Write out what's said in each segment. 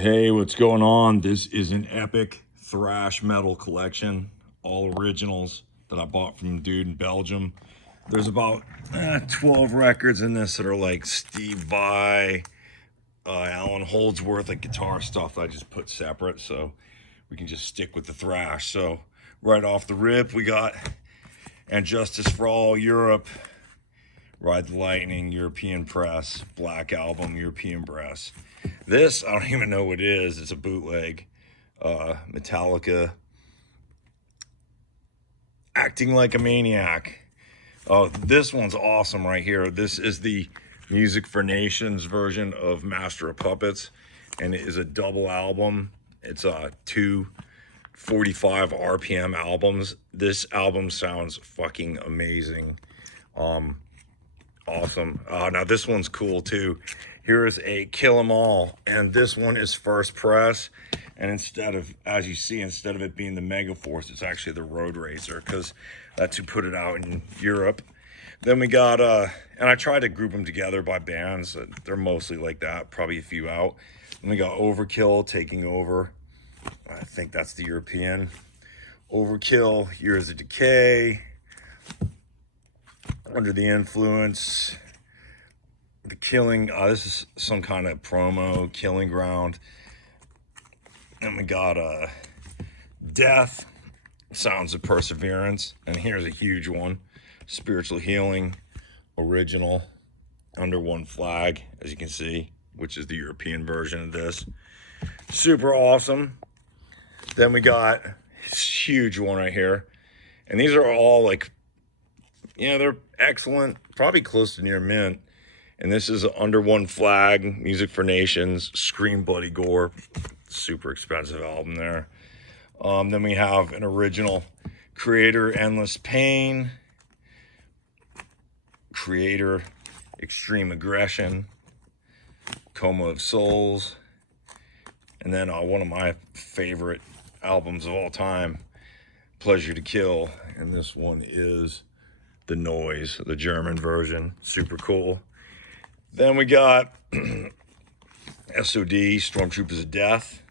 Hey, what's going on? This is an epic thrash metal collection, all originals that I bought from a dude in Belgium. There's about 12 records in this that are like Steve Vai, Alan Holdsworth, like guitar stuff that I just put separate so we can just stick with the thrash. So right off the rip, we got And Justice for All Europe, Ride the Lightning, European Press, Black Album, European Press. This, I don't even know what it is. It's a bootleg. Metallica, Acting Like a Maniac. Oh, this one's awesome right here. This is the Music for Nations version of Master of Puppets, and it is a double album. It's two 45 RPM albums. This album sounds fucking amazing. Awesome. Now this one's cool too. Here is a Kill 'Em All, and this one is first press. And instead of, as you see, instead of it being the Mega Force, it's actually the Road Racer, because that's who put it out in Europe. Then we got, and I tried to group them together by bands. They're mostly like that, probably a few out. Then we got Overkill, Taking Over. I think that's the European. Overkill, Years of Decay. Under the Influence. The Killing, this is some kind of promo, Killing Ground. Then we got Death, Sounds of Perseverance. And here's a huge one, Spiritual Healing, original, Under One Flag, as you can see, which is the European version of this. Super awesome. Then we got this huge one right here. And these are all like, they're excellent, probably close to near mint. And this is Under One Flag, Music for Nations, Scream Bloody Gore. Super expensive album there. Then we have an original Creator, Endless Pain. Creator, Extreme Aggression. Coma of Souls. And then one of my favorite albums of all time, Pleasure to Kill. And this one is The Noise, the German version. Super cool. Then we got SOD, Stormtroopers of Death,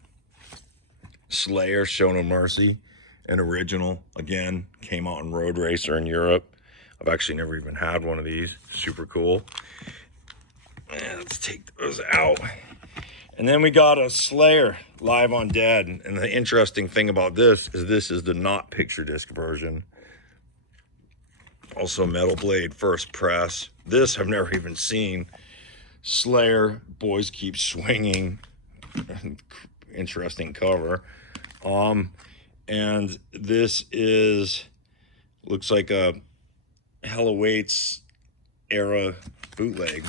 Slayer, Show No Mercy, an original, again, came out in Road Racer in Europe. I've actually never even had one of these. Super cool. And let's take those out. And then we got a Slayer, Live on Dead. And the interesting thing about this is the not picture disc version. Also Metal Blade, first press. This I've never even seen. Slayer, Boys Keep Swinging. Interesting cover. And this looks like a Hell Awaits era bootleg.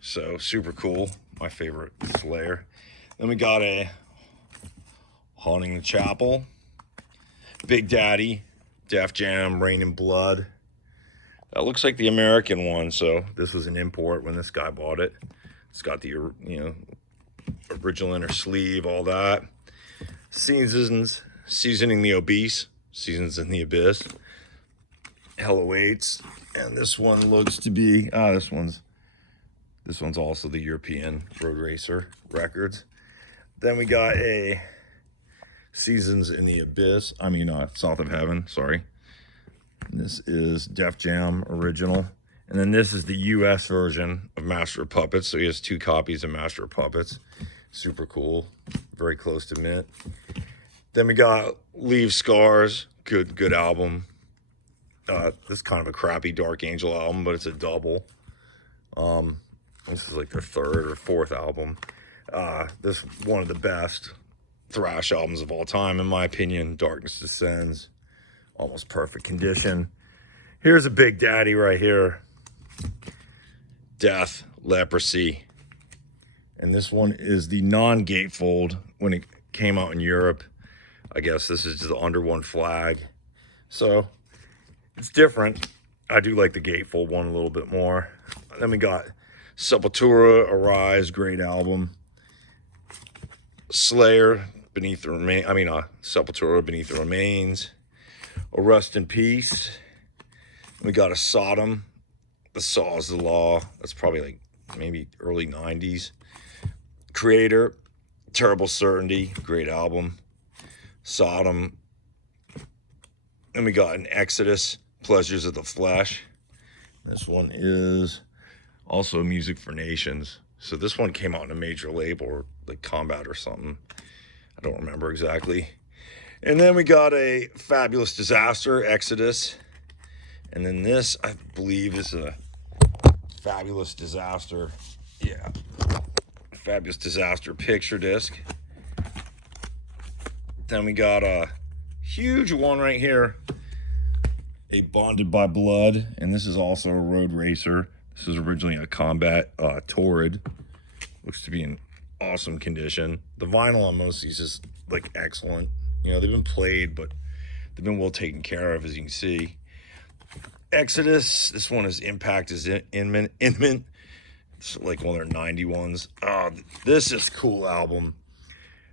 So super cool. My favorite Slayer. Then we got a Haunting the Chapel, Big Daddy, Def Jam, Rain and Blood. That looks like the American one, so this was an import when this guy bought it. It's got the, original inner sleeve, all that. Seasoning the Obese, Seasons in the Abyss. Hell Awaits, and this one looks to be, this one's also the European Road Racer records. Then we got a Seasons in the Abyss, South of Heaven, sorry. This is Def Jam original. And then this is the US version of Master of Puppets. So he has two copies of Master of Puppets. Super cool. Very close to mint. Then we got Leave Scars. Good album. This is kind of a crappy Dark Angel album, but it's a double. This is like their third or fourth album. This is one of the best thrash albums of all time, in my opinion. Darkness Descends. Almost perfect condition. Here's a Big Daddy right here. Death, Leprosy. And this one is the non-gatefold when it came out in Europe. I guess this is just the Under One Flag. So it's different. I do like the gatefold one a little bit more. Then we got Sepultura, Arise, great album. Slayer, Beneath the Remains. Sepultura, Beneath the Remains. A Rest in Peace. We got a Sodom, The Saw is the Law. That's probably like maybe early 90s. Creator, Terrible Certainty, great album. Sodom. Then we got an Exodus, Pleasures of the Flesh. This one is also Music for Nations. So this one came out in a major label, or like Combat or something. I don't remember exactly. And then we got a Fabulous Disaster, Exodus. And then this, I believe, is a Fabulous Disaster. Yeah. Fabulous Disaster picture disc. Then we got a huge one right here. A Bonded by Blood. And this is also a road racer. This is originally a Combat Torrid. Looks to be in awesome condition. The vinyl on most of these is like excellent. You know, they've been played, but they've been well taken care of, as you can see. Exodus, this one is Impact is Inmint. It's like one of their 90 ones. This is a cool album.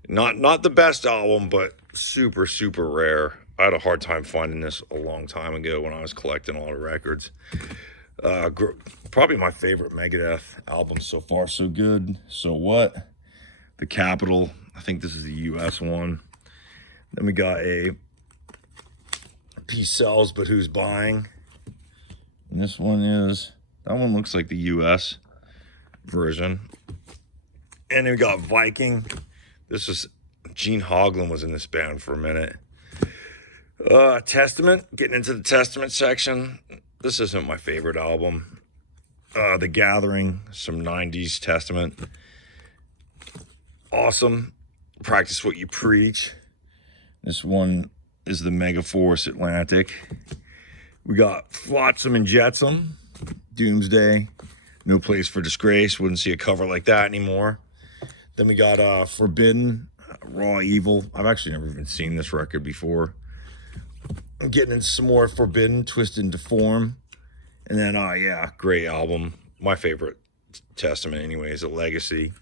Not the best album, but super, super rare. I had a hard time finding this a long time ago when I was collecting all the records. Probably my favorite Megadeth album so far. So Good, So What? The Capitol. I think this is the US one. Then we got a Peace Sells, But Who's Buying? And this one is, that one looks like the US version. And then we got Viking. This is, Gene Hoglan was in this band for a minute. Testament, getting into the Testament section. This isn't my favorite album. The Gathering, some 90s Testament. Awesome. Practice What You Preach. This one is the Megaforce Atlantic. We got Flotsam and Jetsam, Doomsday, No Place for Disgrace. Wouldn't see a cover like that anymore. Then we got Forbidden, Raw Evil. I've actually never even seen this record before. I'm getting into some more Forbidden, Twisted and Deform. And then, yeah, great album. My favorite Testament anyways, A Legacy.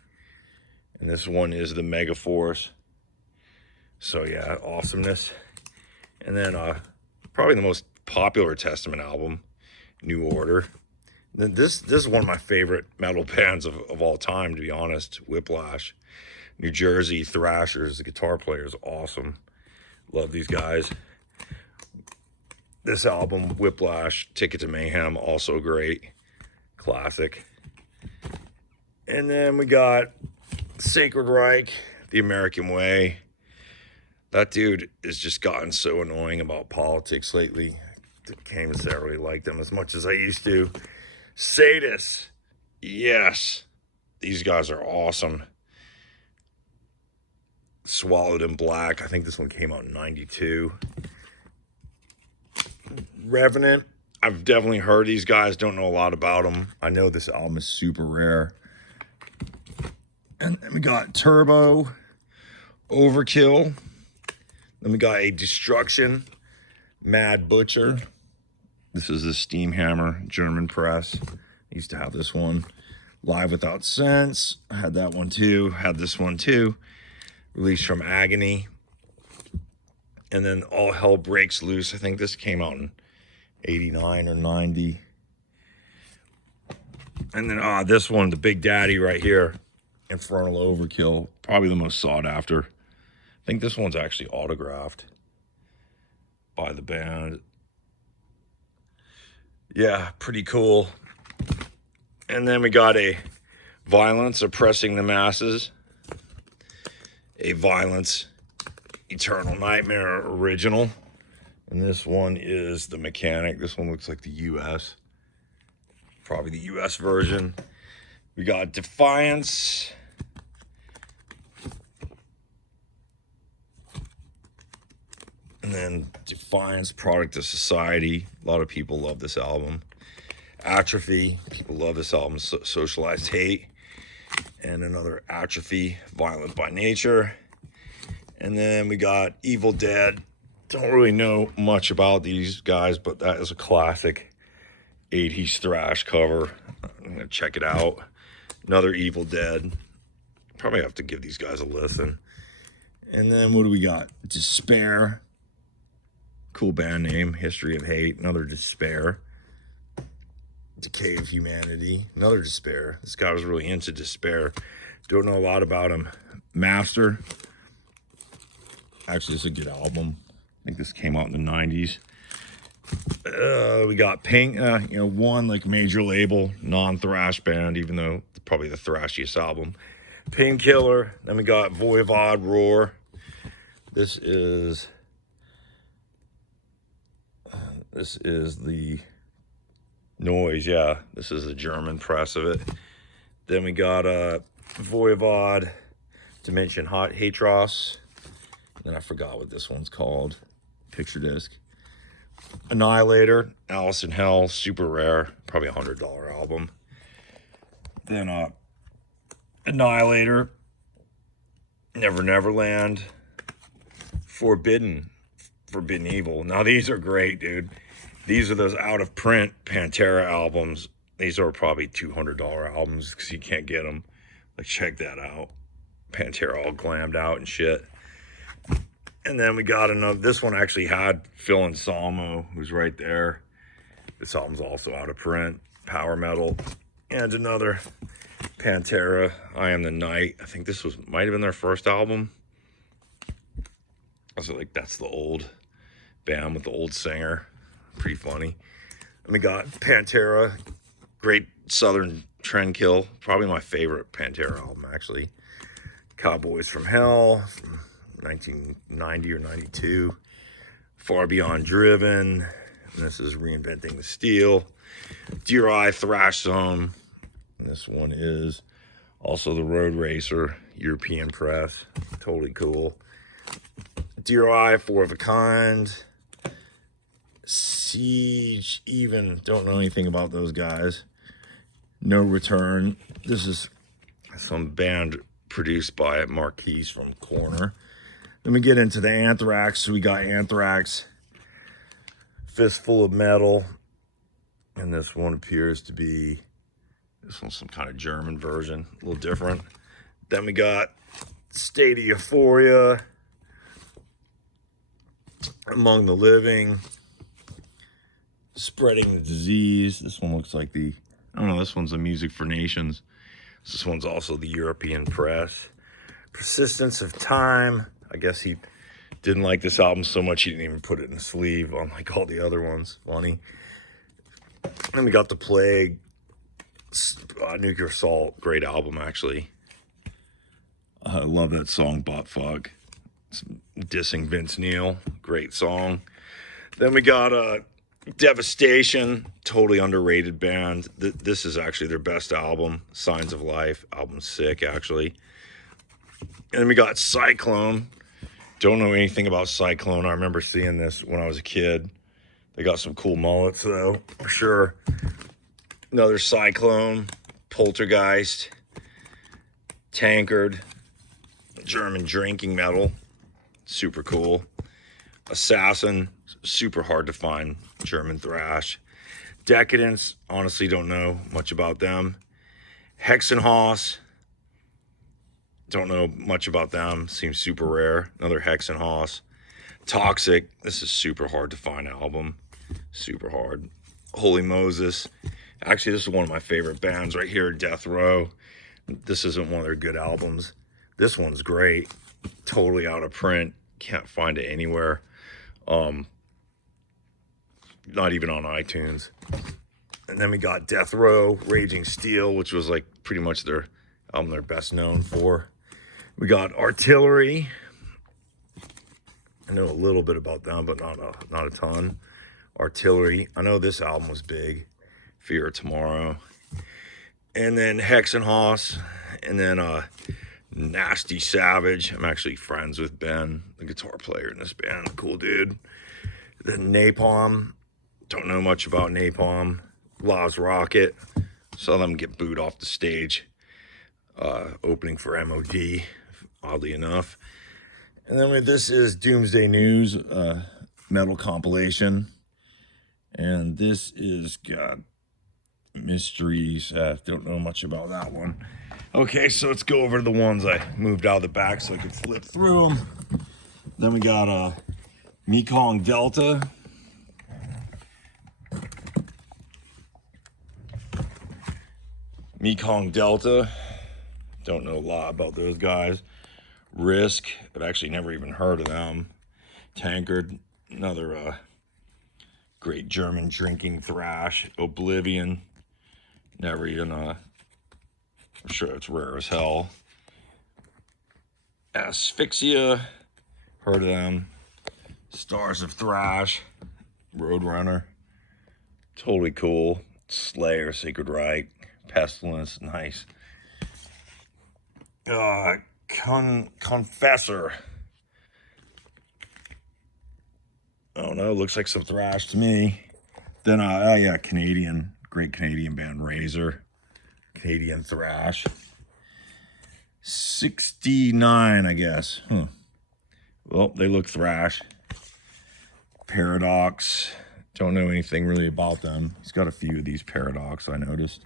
And this one is the Megaforce. So yeah, awesomeness. And then probably the most popular Testament album, New Order. Then this is one of my favorite metal bands of all time, to be honest. Whiplash. New Jersey Thrashers, the guitar player is awesome. Love these guys. This album, Whiplash, Ticket to Mayhem, also great. Classic. And then we got Sacred Reich, The American Way. That dude has just gotten so annoying about politics lately. I can't even say I really like them as much as I used to. Sadis. Yes. These guys are awesome. Swallowed in Black. I think this one came out in 92. Revenant. I've definitely heard these guys. Don't know a lot about them. I know this album is super rare. And then we got Turbo. Overkill. Then we got a Destruction. Mad Butcher. This is a Steam Hammer, German press. I used to have this one. Live Without Sense. I had that one too. Had this one too. Released from Agony. And then All Hell Breaks Loose. I think this came out in 89 or 90. And then this one, the Big Daddy right here. Infernal Overkill. Probably the most sought after. I think this one's actually autographed by the band. Yeah, pretty cool. And then we got a Violence Oppressing the Masses. A Violence Eternal Nightmare original. And this one is the Mechanic. This one looks like the US. Probably the US version. We got Defiance. And then Defiance, Product of Society. A lot of people love this album. Atrophy. People love this album. Socialized Hate. And another Atrophy, Violent by Nature. And then we got Evil Dead. Don't really know much about these guys, but that is a classic 80s thrash cover. I'm going to check it out. Another Evil Dead. Probably have to give these guys a listen. And then what do we got? Despair. Cool band name. History of Hate. Another Despair. Decay of Humanity. Another Despair. This guy was really into Despair. Don't know a lot about him. Master. Actually, this is a good album. I think this came out in the 90s. We got Pink, one like major label, non-thrash band, even though it's probably the thrashiest album. Painkiller. Then we got Voivod, Roar. This is the Noise, yeah. This is the German press of it. Then we got Voivod, Dimension Hot Hatros. Then I forgot what this one's called. Picture disc. Annihilator, Alice in Hell, super rare, probably $100 album. Then Annihilator, Never Neverland, Forbidden Evil. Now these are great, dude. These are those out of print Pantera albums. These are probably $200 albums because you can't get them. Like, check that out. Pantera all glammed out and shit. And then we got another, this one actually had Phil Anselmo, who's right there. This album's also out of print, power metal. And another Pantera, I Am the Night. I think this might have been their first album. I was like, that's the old band with the old singer. Pretty funny. And we got Pantera, Great Southern Trendkill, probably my favorite Pantera album, actually. Cowboys from Hell, from 1990 or 92. Far Beyond Driven. And this is Reinventing the Steel. Dear Eye, Thrash Zone. And this one is also the Road Racer, European press. Totally cool. Dear Eye, Four of a Kind. Siege, even. Don't know anything about those guys. No Return. This is some band produced by Marquise from Corner. Then we get into the Anthrax. So we got Anthrax, Fistful of Metal. And this one appears to be, this one's some kind of German version, a little different. Then we got State of Euphoria, Among the Living, Spreading the Disease. This one looks like I don't know, this one's the Music for Nations. This one's also the European press. Persistence of Time. I guess he didn't like this album so much he didn't even put it in a sleeve, unlike all the other ones. Funny. And we got The Plague, Nuclear Assault. Great album, actually. I love that song, Butt Fuck. It's dissing Vince Neil. Great song. Then we got Devastation, totally underrated band. This is actually their best album, Signs of Life. Album's sick, actually. And then we got Cyclone. Don't know anything about Cyclone. I remember seeing this when I was a kid. They got some cool mullets, though, for sure. Another Cyclone, Poltergeist, Tankard, German drinking metal. Super cool. Assassin, super hard to find German thrash. Decadence, honestly don't know much about them. Hexenhaus, don't know much about them. Seems super rare. Another Hexenhaus. Toxic, this is super hard to find album. Super hard. Holy Moses. Actually, this is one of my favorite bands right here, Death Row. This isn't one of their good albums. This one's great. Totally out of print. Can't find it anywhere. Not even on iTunes. And then we got Death Row, Raging Steel, which was like pretty much their album they're best known for. We got Artillery. I know a little bit about them, but not a ton. Artillery. I know this album was big. Fear of Tomorrow. And then Hexenhaus. And then Nasty Savage. I'm actually friends with Ben, the guitar player in this band. Cool dude. Then Napalm. Don't know much about Napalm. Law's Rocket. Saw them get booed off the stage. Opening for MOD, oddly enough. And then this is Doomsday News, metal compilation. And this is got mysteries. Don't know much about that one. Okay, so let's go over to the ones I moved out of the back so I could flip through them. Then we got Mekong Delta. Mekong Delta. Don't know a lot about those guys. Risk, I've actually never even heard of them. Tankard, another great German drinking thrash. Oblivion, never even, I'm sure it's rare as hell. Asphyxia, heard of them. Stars of Thrash, Roadrunner, totally cool. Slayer, Sacred Rite, Pestilence, nice. Confessor. I don't know, looks like some thrash to me. Then, yeah, great Canadian band, Razor. Canadian thrash. 69, I guess. Huh. Well, they look thrash. Paradox. Don't know anything really about them. He's got a few of these Paradox, I noticed.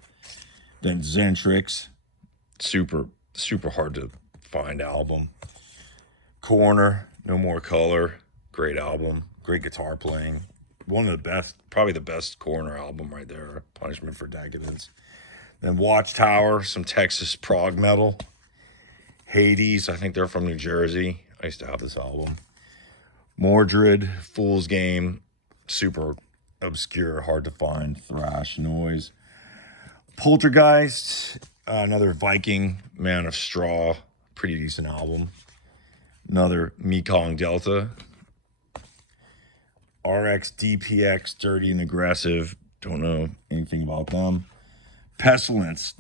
Then Zentrix. Super hard to find album. Corner, No More Color. Great album. Great guitar playing. One of the best, probably the best Corner album right there. Punishment for Decadence. Then Watchtower, some Texas prog metal. 80's, I think they're from New Jersey. I used to have this album. Mordred, Fool's Game, super obscure, hard to find, thrash, noise. Poltergeist, another Viking, Man of Straw, pretty decent album. Another Mekong Delta. RX, DPX, Dirty and Aggressive, don't know anything about them. Pestilence,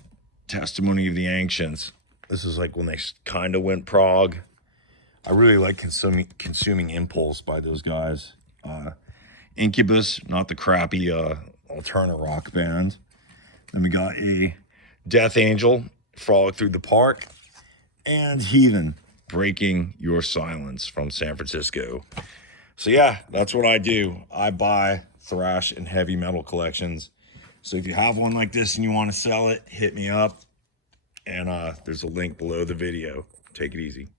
Testimony of the Ancients. This is like when they kind of went prog. I really like consuming Impulse by those guys. Incubus, not the crappy alternative rock band. Then we got a Death Angel, Frolic Through the Park, and Heathen, Breaking Your Silence from San Francisco. So yeah, that's what I do. I buy thrash and heavy metal collections. So if you have one like this and you want to sell it, hit me up. And there's a link below the video. Take it easy.